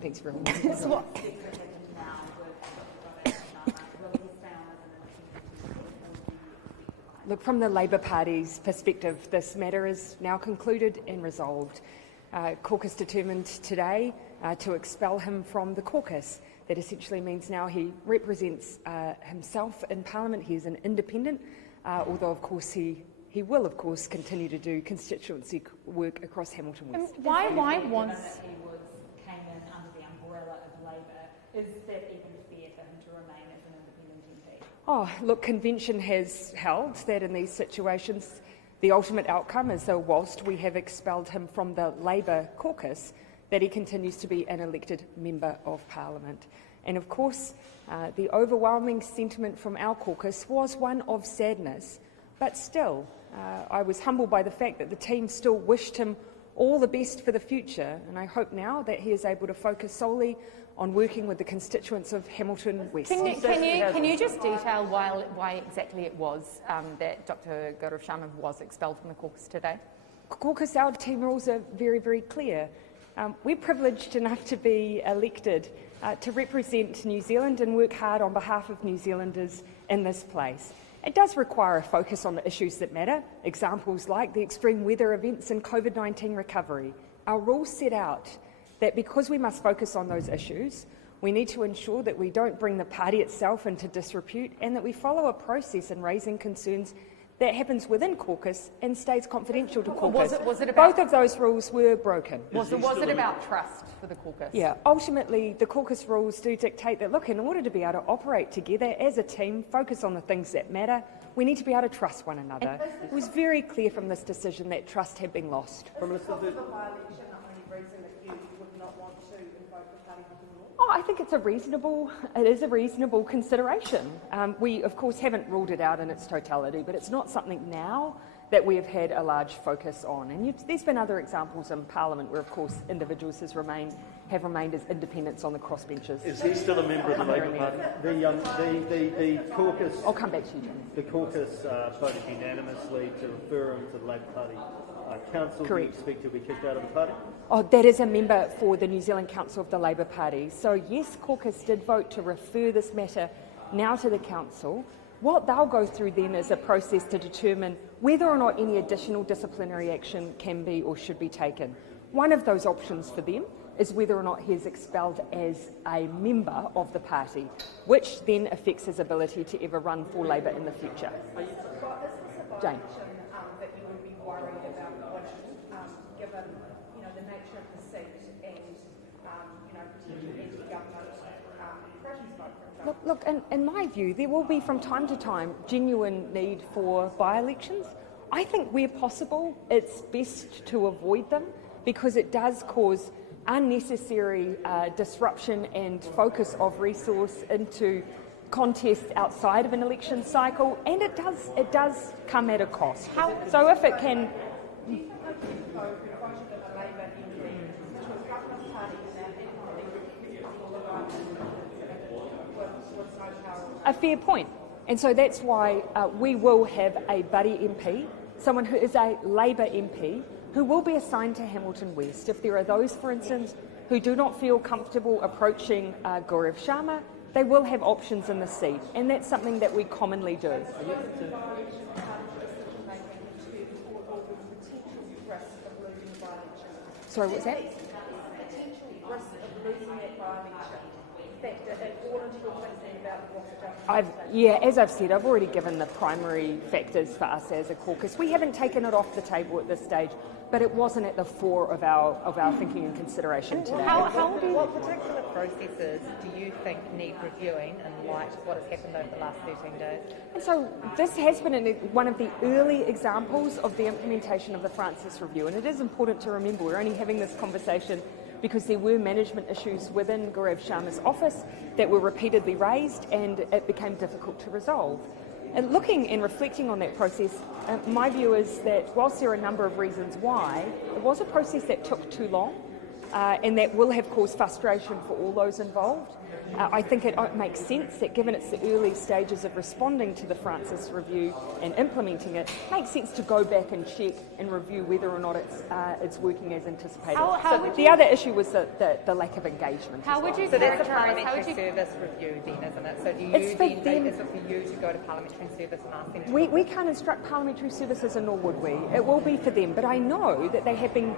Thanks very much. Look, from the Labor Party's perspective, this matter is now concluded and resolved. Caucus determined today to expel him from the caucus. That essentially means now he represents himself in Parliament. He is an independent, although of course he will of course continue to do constituency work across Hamilton West. Why once he came in under the umbrella of Labor, is that even fair for him to remain as an independent MP? Oh, look, convention has held that in these situations the ultimate outcome is that whilst we have expelled him from the Labor caucus, that he continues to be an elected member of Parliament. And of course, the overwhelming sentiment from our caucus was one of sadness, but still, I was humbled by the fact that the team still wished him all the best for the future, and I hope now that he is able to focus solely on working with the constituents of Hamilton West. Can you just detail why exactly it was that Dr Gaurav Sharma was expelled from the caucus today? Caucus, our team rules are very, very clear. We're privileged enough to be elected to represent New Zealand and work hard on behalf of New Zealanders in this place. It does require a focus on the issues that matter, examples like the extreme weather events and COVID-19 recovery. Our rules set out that because we must focus on those issues, we need to ensure that we don't bring the party itself into disrepute and that we follow a process in raising concerns that happens within caucus and stays confidential to caucus. Both of those rules were broken. Was it about trust for the caucus? Yeah, ultimately the caucus rules do dictate that, look, in order to be able to operate together as a team, focus on the things that matter, we need to be able to trust one another. It was very clear from this decision that trust had been lost. Oh, I think it is a reasonable consideration. We, of course, haven't ruled it out in its totality, but it's not something now that we have had a large focus on. And there's been other examples in Parliament where, of course, individuals have remained as independents on the crossbenches. Is he still a member of the Labor Party? The caucus. I'll come back to you, John. The caucus voted unanimously to refer him to the Labor Party Council. Correct. Do you expect he'll be kicked out of the party? Oh, that is a member for the New Zealand Council of the Labor Party. So yes, caucus did vote to refer this matter now to the Council. What they'll go through then is a process to determine whether or not any additional disciplinary action can be or should be taken. One of those options for them is whether or not he is expelled as a member of the party, which then affects his ability to ever run for Labor in the future. Jane. That you would be worried about given the nature of the seat and potential anti-government protest. Look, in my view, there will be from time to time genuine need for by-elections. I think where possible, it's best to avoid them because it does cause unnecessary disruption and focus of resource into contests outside of an election cycle, and it does come at a cost. So if it can. A fair point. And so that's why we will have a buddy MP, someone who is a Labor MP, who will be assigned to Hamilton West. If there are those, for instance, who do not feel comfortable approaching Gaurav Sharma, they will have options in the seat, and that's something that we commonly do. Sorry, what's that? As I've said, I've already given the primary factors for us as a caucus. We haven't taken it off the table at this stage, but it wasn't at the fore of our thinking and consideration today. What particular processes do you think need reviewing in light of what has happened over the last 13 days? And so this has been one of the early examples of the implementation of the Francis Review, and it is important to remember we're only having this conversation because there were management issues within Gaurav Sharma's office that were repeatedly raised, and it became difficult to resolve. And looking and reflecting on that process, my view is that whilst there are a number of reasons why, it was a process that took too long. and that will have caused frustration for all those involved. I think it makes sense that given it's the early stages of responding to the Francis review and implementing it, makes sense to go back and check and review whether or not it's working as anticipated. The other issue was the lack of engagement. How would you So that's the characterise? parliamentary service review then, isn't it? So do you It's for then them. is it for you to go to parliamentary service and ask them to We can't instruct parliamentary services, and nor would we. It will be for them, but I know that they have been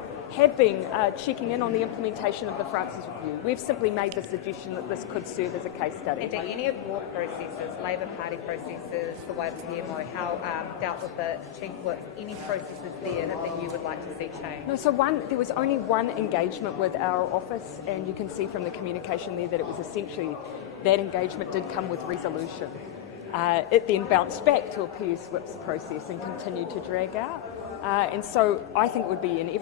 checking in on the implementation of the Francis review. We've simply made the suggestion that this could serve as a case study. And do any of your processes, Labor Party processes, the way the PMO, how dealt with the chief whip, any processes there that you would like to see change? No, so there was only one engagement with our office, and you can see from the communication there that it was essentially that engagement did come with resolution. It then bounced back to a PS whips process and continued to drag out. And so I think it would be to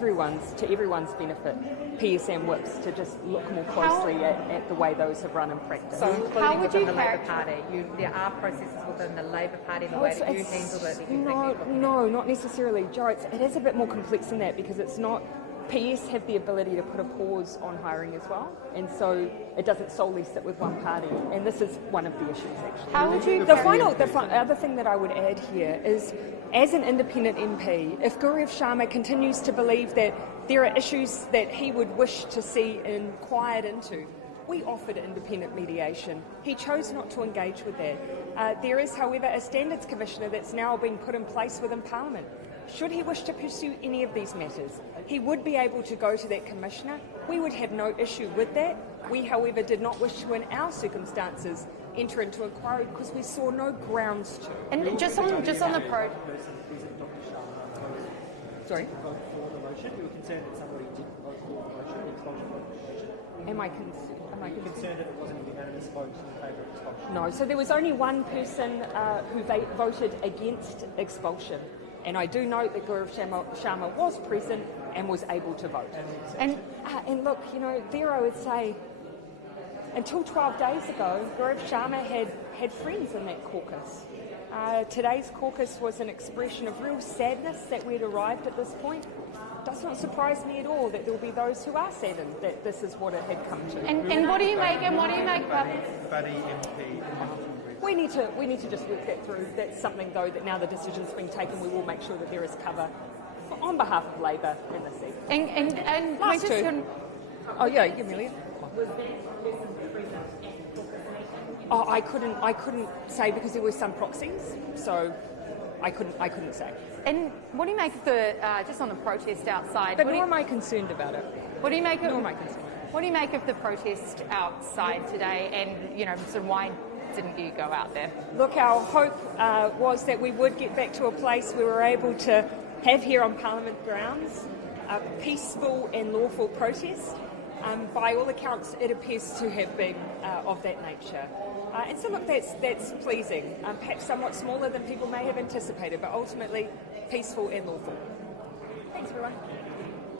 everyone's benefit, PSM whips to just look more closely at the way those have run in practice. So including within the Labor Party, there are processes within the Labor Party and the way that you handle it. No, not necessarily, Joe. It is a bit more complex than that because it's not. PS have the ability to put a pause on hiring as well, and so it doesn't solely sit with one party. And this is one of the issues, actually. How would you? The other thing that I would add here is, as an independent MP, if Gaurav Sharma continues to believe that there are issues that he would wish to see inquired into, we offered independent mediation. He chose not to engage with that. There is, however, a standards commissioner that's now being put in place within Parliament. Should he wish to pursue any of these matters, he would be able to go to that commissioner. We would have no issue with that. We, however, did not wish to, in our circumstances, enter into inquiry because we saw no grounds to. And just on the pro. Sorry? Vote for the motion. You were concerned that somebody didn't vote for the motion, the expulsion motion. Am I concerned that it wasn't a unanimous vote in favour of expulsion? No, so there was only one person who voted against expulsion. And I do note that Gaurav Sharma was present and was able to vote. And look, there I would say, until 12 days ago, Gaurav Sharma had friends in that caucus. Today's caucus was an expression of real sadness that we'd arrived at this point. It does not surprise me at all that there will be those who are saddened that this is what it had come to. And what do you make? And what do you make? Buddy MP. We need to just work that through. That's something, though, that now the decision's being taken, we will make sure that there is cover on behalf of Labor in the seat. And Last two. Oh yeah, Amelia. Oh, I couldn't say because there were some proxies, so I couldn't say. And what do you make of the just on the protest outside? But nor am I concerned about it. What do you make of? Nor am I concerned. What do you make of the protest outside today? And sort of why didn't you go out there? Look, our hope was that we would get back to a place where we're able to have here on Parliament grounds a peaceful and lawful protest. By all accounts, it appears to have been of that nature. And so, look, that's pleasing. Perhaps somewhat smaller than people may have anticipated, but ultimately peaceful and lawful. Thanks, everyone.